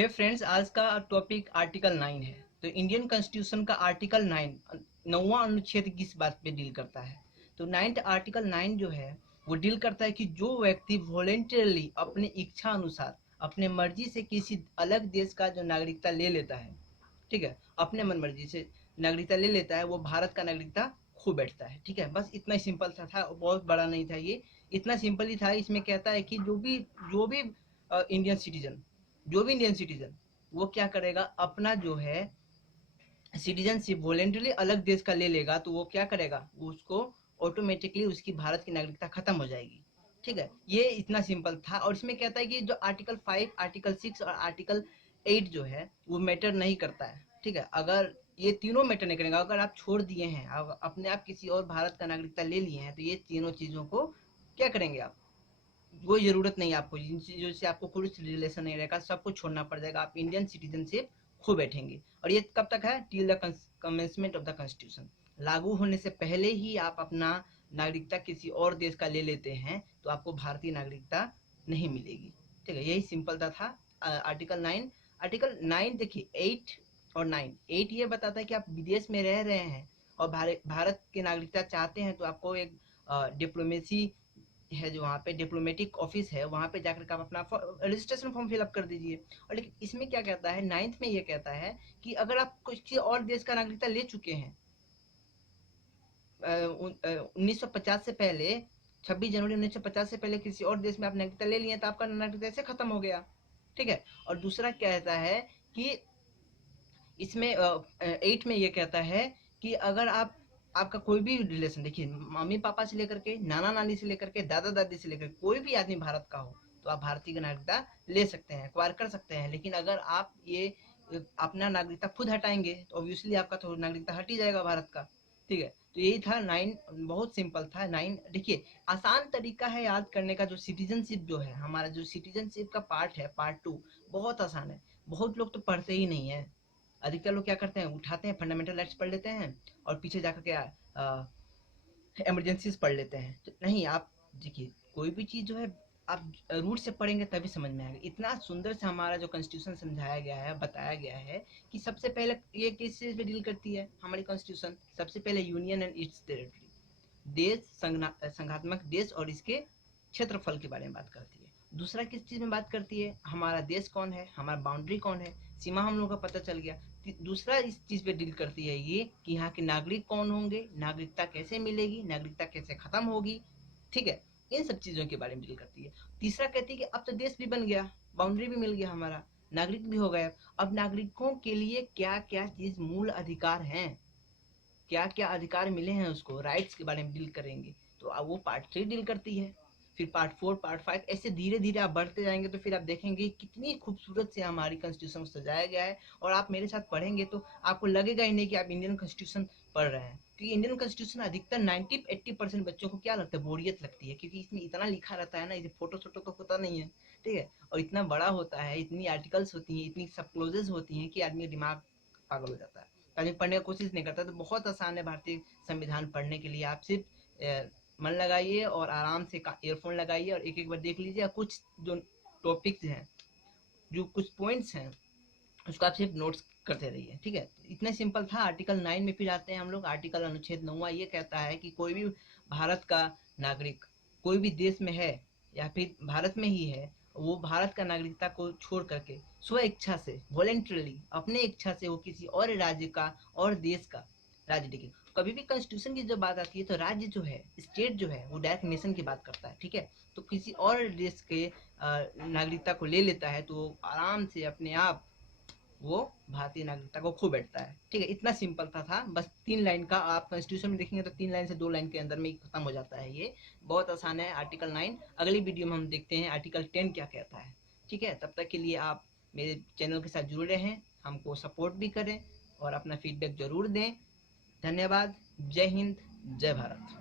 हे friends, आज का topic article 9 है। तो इंडियन कॉन्स्टिट्यूशन का आर्टिकल 9 9वां अनुच्छेद किस बात पे डील करता है? तो नाइन्थ आर्टिकल 9 जो है वो डील करता है कि जो व्यक्ति वॉलेंटरली अपने इच्छा अनुसार अपने मर्जी से किसी अलग देश का जो नागरिकता ले लेता है, ठीक है, अपने मन मर्जी से नागरिकता ले लेता है, वो भारत का नागरिकता खो बैठता है। ठीक है, बस इतना ही सिंपल सा था, बहुत बड़ा नहीं था ये, इतना सिंपल ही था। इसमें कहता है कि जो भी इंडियन सिटीजन जो भी इंडियन सिटीजन वो क्या करेगा, अपना जो है सिटीजनशिप वॉलेंटरली अलग देश का ले लेगा, तो वो क्या करेगा, उसको ऑटोमेटिकली उसकी भारत की नागरिकता खत्म हो जाएगी। ठीक है, ये इतना सिंपल था। और इसमें कहता है कि जो आर्टिकल 5, आर्टिकल 6 और आर्टिकल 8 जो है वो मैटर नहीं करता है। ठीक है, अगर ये तीनों मैटर नहीं करेंगे, अगर आप छोड़ दिए हैं, अपने आप किसी और भारत का नागरिकता ले लिए हैं, तो ये तीनों चीजों को क्या करेंगे आप, कोई जरूरत नहीं है आपको, जिन चीजों से आपको कोई रिलेशन नहीं रहेगा, सबको छोड़ना पड़ जाएगा, आप इंडियन सिटीजनशिप खो बैठेंगे। और ये कब तक है? Till the commencement of the constitution, लागू होने से पहले ही आप अपना नागरिकता किसी और देश का ले लेते हैं तो आपको भारतीय नागरिकता नहीं मिलेगी। ठीक है, यही सिंपल था आर्टिकल 9। आर्टिकल 9 देखिए, 8 और 9, 8 ये बताता है कि आप विदेश में रह रहे हैं और भारत की नागरिकता चाहते हैं, तो आपको एक डिप्लोमेसी है, जो वहाँ पे डिप्लोमेटिक ऑफिस है, वहाँ पे जाकर के आप अपना रजिस्ट्रेशन फॉर्म फिलअप कर दीजिए। और लेकिन इसमें क्या कहता है, 9th में ये कहता है कि अगर आप किसी और देश का नागरिकता ले चुके हैं 1950 से पहले, 26 जनवरी 1950 से पहले किसी और देश में आप नागरिकता ले लिए, तो आपका नागरिकता ऐसे खत्म हो गया। ठीक है, और दूसरा कहता है कि इसमें 8 में ये कहता है कि अगर आप आपका कोई भी रिलेशन, देखिए मम्मी पापा से लेकर के, नाना नानी से लेकर के, दादा दादी से लेकर कोई भी आदमी भारत का हो, तो आप भारतीय की नागरिकता ले सकते हैं, एक्वायर कर सकते हैं। लेकिन अगर आप ये अपना नागरिकता खुद हटाएंगे तो ऑब्वियसली आपका तो नागरिकता हट ही जाएगा भारत का। ठीक है, तो यही था 9, बहुत सिंपल था 9। देखिए, आसान तरीका है याद करने का, जो सिटीजनशिप जो है, हमारा जो सिटीजनशिप का पार्ट है, पार्ट 2, बहुत आसान है। बहुत लोग तो पढ़ते ही नहीं है। अधिकतर लोग क्या करते हैं, उठाते हैं फंडामेंटल राइट्स पढ़ लेते हैं और पीछे जाकर के इमरजेंसीज पढ़ लेते हैं। तो नहीं, आप देखिए, कोई भी चीज़ जो है आप रूट से पढ़ेंगे तभी समझ में आएगा। इतना सुंदर से हमारा जो कॉन्स्टिट्यूशन समझाया गया है, बताया गया है कि सबसे पहले ये किस चीज़ पे डील करती है हमारी कॉन्स्टिट्यूशन, सबसे पहले यूनियन एंड इट्स टेरिटरी, देश, संघात्मक देश और इसके क्षेत्रफल के बारे में बात करती है। दूसरा किस चीज में बात करती है, हमारा देश कौन है, हमारा बाउंड्री कौन है, सीमा हम लोग का पता चल गया। दूसरा इस चीज पे डील करती है ये कि यहाँ के नागरिक कौन होंगे, नागरिकता कैसे मिलेगी, नागरिकता कैसे खत्म होगी। ठीक है, इन सब चीजों के बारे में डील करती है। तीसरा कहती है कि अब तो देश भी बन गया, बाउंड्री भी मिल गया, हमारा नागरिक भी हो गया, अब नागरिकों के लिए क्या क्या चीज मूल अधिकार हैं, क्या क्या अधिकार मिले हैं उसको, राइट्स के बारे में डील करेंगे। तो अब वो पार्ट 3 डील करती है, फिर पार्ट 4, पार्ट 5, ऐसे धीरे धीरे आप बढ़ते जाएंगे तो फिर आप देखेंगे कितनी खूबसूरत से हमारी कॉन्स्टिट्यूशन को सजाया गया है। और आप मेरे साथ पढ़ेंगे तो आपको लगेगा ही नहीं कि आप इंडियन कॉन्स्टिट्यूशन पढ़ रहे हैं, क्योंकि इंडियन कॉन्स्टिट्यूशन अधिकतर 90-80% बच्चों को क्या लगता है, बोरियत लगती है, क्योंकि इसमें इतना लिखा रहता है ना, इसे फोटो सोटो तो होता नहीं है। ठीक है, और इतना बड़ा होता है, इतनी आर्टिकल्स होती हैं, इतनी सब क्लोजेज होती हैं कि आदमी का दिमाग पागल हो जाता है, आदमी पढ़ने की कोशिश नहीं करता। तो बहुत आसान है भारतीय संविधान पढ़ने के लिए, आप सिर्फ मन लगाइए और आराम से ईयरफोन लगाइए और एक एक बार देख लीजिए। कुछ जो टॉपिक्स हैं, जो कुछ पॉइंट्स हैं, उसको आप सिर्फ नोट्स करते रहिए। ठीक है, इतना सिंपल था आर्टिकल 9 में। फिर आते हैं हम लोग आर्टिकल अनुच्छेद 9वां। ये कहता है कि कोई भी भारत का नागरिक कोई भी देश में है या फिर भारत में ही है, वो भारत का नागरिकता को छोड़ करके स्व इच्छा से, वॉलेंटरली, अपने इच्छा से वो किसी और राज्य का और देश का, राज्य देखिए, कभी भी कॉन्स्टिट्यूशन की जब बात आती है तो राज्य जो है, स्टेट जो है, वो डायरेक्ट नेशन की बात करता है। ठीक है, तो किसी और देश के नागरिकता को ले लेता है तो वो आराम से अपने आप वो भारतीय नागरिकता को खो बैठता है। ठीक है, इतना सिंपल था बस 3 लाइन का। आप कॉन्स्टिट्यूशन में देखेंगे तो 3 लाइन से 2 लाइन के अंदर में ही खत्म हो जाता है। ये बहुत आसान है आर्टिकल 9। अगली वीडियो में हम देखते हैं आर्टिकल 10 क्या कहता है। ठीक है, तब तक के लिए आप मेरे चैनल के साथ जुड़े रहें, हमको सपोर्ट भी करें और अपना फीडबैक जरूर दें। धन्यवाद। जय हिंद, जय भारत।